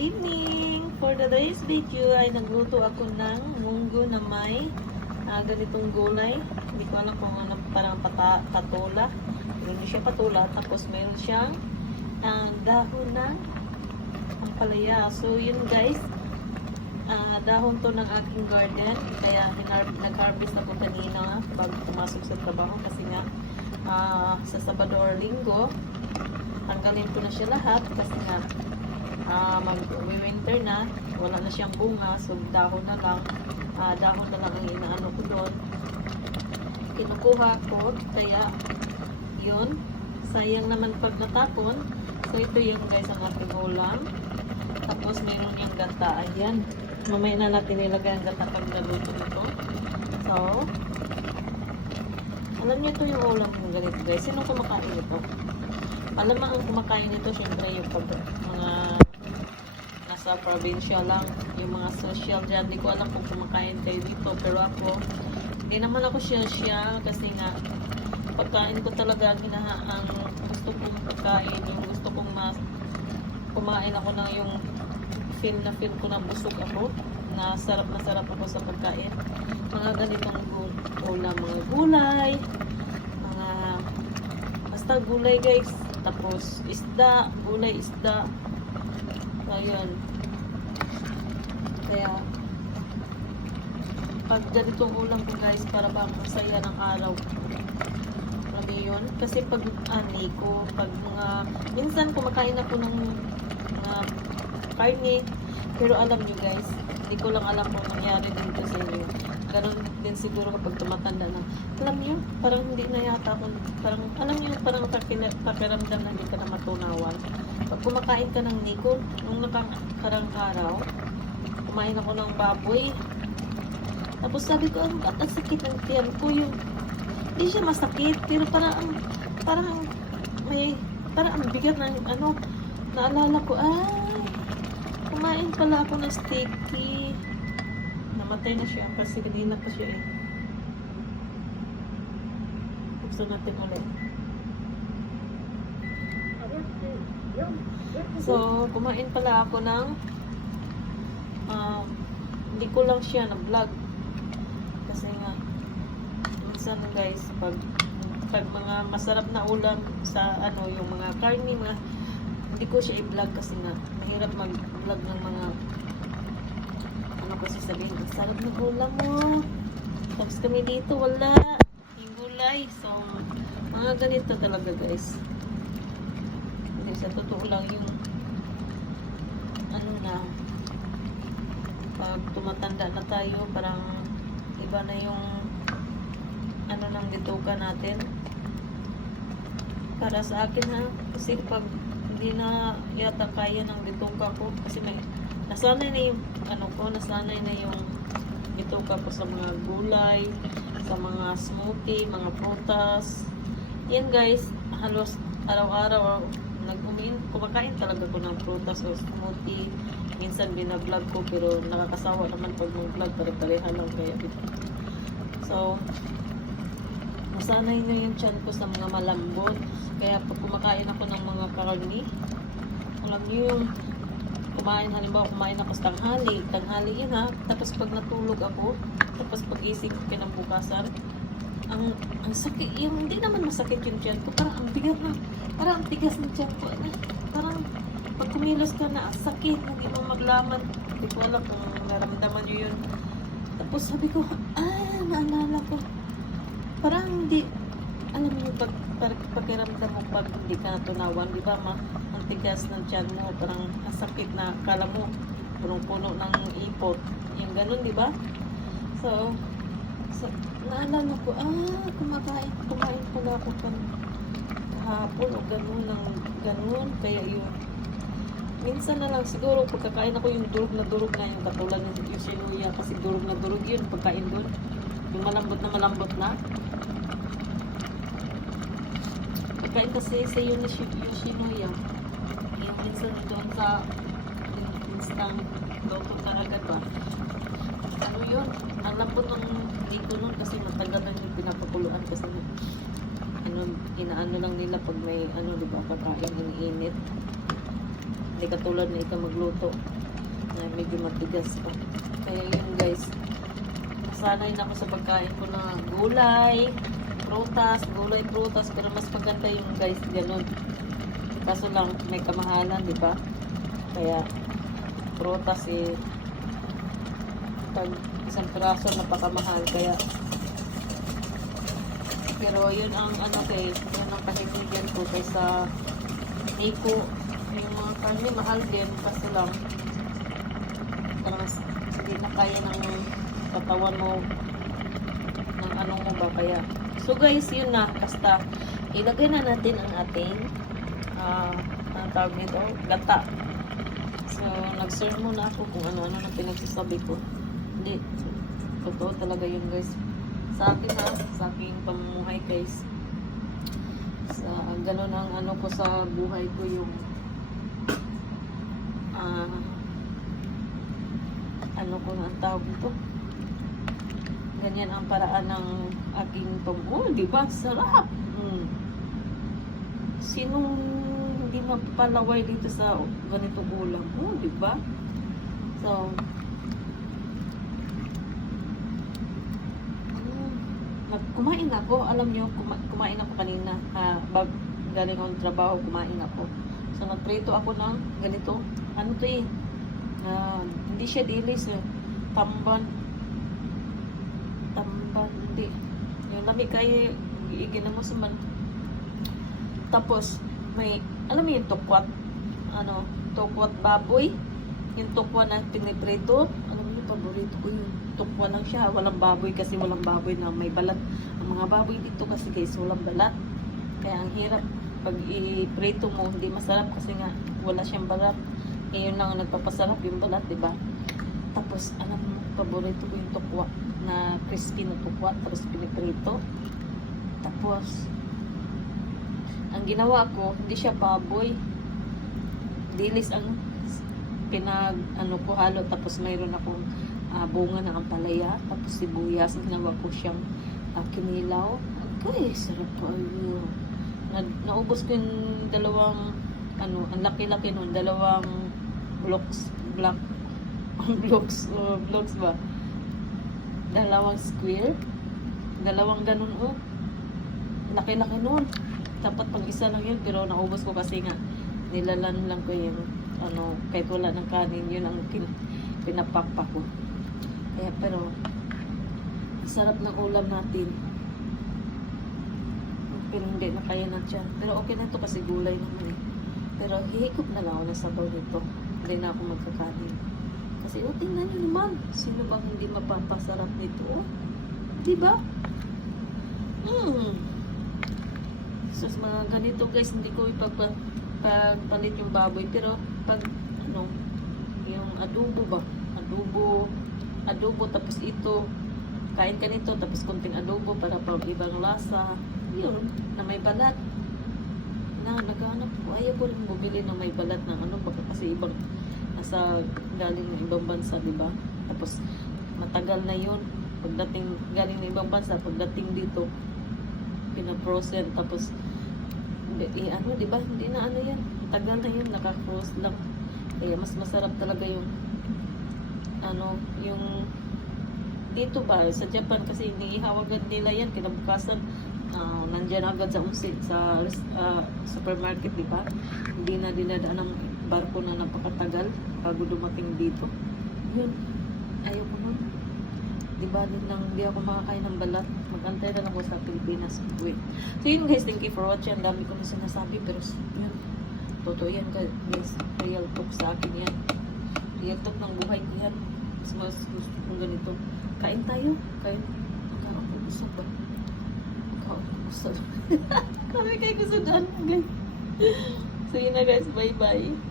evening! For today's video ay nagluto ako ng munggo na may ah, ganitong gulay. Hindi ko alam kung ano, parang pata, patula. Hindi siya patula. Tapos meron siyang ah, dahon ng ampalaya. So yun guys, ah, dahon to ng aking garden. Kaya nag-harvest ako kanina bago pumasok sa trabaho kasi nga ah, sa Sabado or Linggo tanggalin ko na siya lahat kasi nga ah mag-winter na, wala na siyang bunga, so dahon na lang, ah, dahon na lang ang inaano ko doon. Kinukuha ko, kaya yun, sayang naman pag natapon. So ito yung guys ang ating ulam. Tapos meron yung gata, ayan. Mamaya na natin nilagay ang gata pag naluto ito. So, alam niyo ito yung ulam ng ganito guys. Sino kumakain ito? Alam mo ang kumakain nito, syempre yung pag, nasa probinsya lang, yung mga social dyan. Hindi ko alam kung kumakain kayo dito, pero ako, hindi naman ako siya-siya kasi nga, pagkain ko talaga ang hinaha, ang gusto kong pagkain, yung gusto kong mas, kumain ako ng yung feel na feel ko na busog ako, na sarap na sarap ako sa pagkain. Mga ganitong ulam, mga gulay, mga basta gulay guys tapos isda gulay isda ayun kaya pag ganitong ulam ko guys para bang masaya ng araw alam niyo yun kasi pag ani ko pag mga minsan kumakain ako ng mga karne pero alam niyo guys hindi ko lang alam kung nangyari dito sa inyo Ganon din siguro kapag tumatanda na. Alam niyo, parang hindi na yata ako, parang, alam niyo, parang pakiramdam na hindi ka na matunawan. Pag kumakain ka ng niko, nung nakakarang araw, kumain ako ng baboy. Tapos sabi ko, ang, ang sakit ng tiyan ko yung, hindi siya masakit, pero parang, ang- parang, may, parang ang bigat ng, ano, naalala ko, ay, kumain pala ako ng steaky. Namatay na siya kasi kanina pa siya eh. Buksan natin ulit. So, kumain pala ako ng um, hindi ko lang siya na-vlog. Kasi nga, minsan guys, pag pag mga masarap na ulam sa ano, yung mga karne, mga hindi ko siya i-vlog kasi nga mahirap mag-vlog ng mga ano kasi sabihin ko, sarap ng ulam mo. Tapos kami dito, wala. Yung. So, mga ganito talaga guys. Sa totoo lang yung ano na pag tumatanda na tayo, parang iba na yung ano ng dituka natin. Para sa akin ha, kasi pag hindi na yata kaya ng dituka ko, kasi may nasanay na yung ano ko, nasanay na yung bituka ko sa mga gulay, sa mga smoothie, mga prutas. Yan guys, halos araw-araw nag-umin, kumakain talaga ko ng prutas o smoothie. Minsan binablog ko pero nakakasawa naman pag mag-vlog, pare-pareha lang kaya. So, nasanay na yung chan ko sa mga malambot. Kaya pag kumakain ako ng mga karni, alam niyo yung kumain, halimbawa kumain ako sa tanghali, tanghali yun ha, tapos pag natulog ako, tapos pag isip ko kinabukasan, ang ang sakit, yung hindi naman masakit yung tiyan ko, parang ang bigat na, parang ang tigas ng tiyan ko, ano, parang pag kumilos ka na, ang sakit, hindi mo maglaman, hindi ko alam kung naramdaman nyo yun. Tapos sabi ko, ah, naalala ko, parang hindi, alam mo, pag, pag pakiramdam mo pag hindi ka natunawan, di ba, ma, ang tigas ng tiyan mo, parang ang sakit na, kala mo, punong-puno ng ipot, yung ganun, di ba? So, so, naalala ko, ah, kumakain, kumain pala ako kan kahapon o ganun ng ganun, kaya yun. Minsan na lang siguro pagkakain ako yung durog na durog na yung katulad ng yung sinuya kasi durog na durog yun pagkain doon. Yung malambot na malambot na. Pagkain kasi sa yun yung sinuya. Yung minsan doon sa instant loto sa agad ba. Ano yun? Ang lambot ng dito nun kasi matagal na yung pinapakuluan kasi ano, inaano lang nila pag may ano, di ba, pagkain ng init. Hindi katulad na ikaw magluto na medyo matigas pa. Kaya yun guys, nasanay na ako sa pagkain ko na gulay, prutas, gulay, prutas, pero mas maganda yung guys, ganun. Kaso lang, may kamahalan, di ba? Kaya, prutas eh, pag isang piraso napakamahal, kaya pero yun ang ano kay, yun ang kahimigan ko kaysa Miko, yung mga karne mahal din, kaso lang parang hindi na kaya ng katawan mo ng ano mo ba kaya so guys yun na basta ilagay na natin ang ating ah ang tawag nito gata. So nag-serve muna ako kung ano-ano na pinagsasabi ko hindi. Totoo talaga yun guys. Sa akin ha sa aking pamumuhay guys sa ganun ang ano ko sa buhay ko yung ah ano ko na ang tawag ito ganyan ang paraan ng aking pam oh di ba? Sarap! Mm. sinong hindi mapapalaway dito sa ganitong ulam? Oh di ba? So kumain ako alam nyo kuma- kumain ako kanina ah, bag galing akong trabaho kumain ako so nagprito ako ng ganito ano to eh Ah, hindi siya dilis eh. Tamban. Tamban, hindi. Yung lami kaya iigin mo sa man. Tapos, may, alam mo yung tukwat? Ano, tukwat baboy? Yung tukwa na piniprito? Alam mo yung paborito ko yung tukwa lang siya. Walang baboy kasi walang baboy na may balat. Ang mga baboy dito kasi guys, walang balat. Kaya ang hirap pag i-prito mo, hindi masarap kasi nga wala siyang balat. Eh, yun lang ang nagpapasarap yung balat, di ba? Tapos, alam mo, paborito ko yung tukwa na crispy na tukwa, tapos piniprito. Tapos, ang ginawa ko, hindi siya baboy. Dilis ang pinag, ano ko, halo. Tapos, mayroon akong ah, bunga ng ampalaya. Tapos, sibuyas. Ginawa ko siyang ah, kinilaw. Okay, sarap ko. Ayun. Na, naubos ko yung dalawang ano, ang laki-laki nun, dalawang blocks, block, blocks, uh, blocks ba? Dalawang square, dalawang ganun, oh. Laki-laki nun. Dapat pang isa lang yun, pero naubos ko kasi nga, nilalan lang ko yung, ano, kahit wala ng kanin, yun ang pinapakpak ko. Kaya, pero, sarap ng ulam natin. Pero hindi na kaya na siya. Pero okay na to kasi gulay naman eh. Pero hihigop na lang ako ng sabaw nito. Hindi na ako magkakanin. Kasi oh, tingnan niyo naman. Sino bang hindi mapapasarap nito? Oh? Di ba? Hmm. So, sa mga ganito guys, hindi ko ipagpa pagpalit yung baboy. Pero pag ano, yung adobo ba? Adobo, adobo tapos ito, kain ka nito tapos konting adobo para pag ibang lasa. Yun, na may balat na naghanap ko. Ayaw ko rin bumili ng may balat ng ano baka kasi ibang nasa galing ng ibang bansa, di ba? Tapos matagal na yun. Pagdating galing ng ibang bansa, pagdating dito pinaprosen tapos eh, ano, di ba? Hindi na ano yan. Tagal na yun, naka-froze lang. Kaya mas masarap talaga yung ano, yung dito ba, sa Japan kasi iniihawagan nila yan, kinabukasan ah nandyan agad sa umsi, sa ah, supermarket, di ba? Hindi na dinadaan ng barko na napakatagal bago dumating dito. Yun, ayaw ko nun. Di ba din lang, hindi ako makakain ng balat. Magantay na lang ako sa Pilipinas. Wait. So yun guys, thank you for watching. Ang dami ko na sinasabi, pero yun, totoo yan guys. Real talk sa akin yan. Real talk ng buhay ko yan. Mas mas gusto kong ganito. Kain tayo. Kain. Magkakausap ba? Magkakausap. Kami kayo gusto dyan. So yun na guys. Bye bye.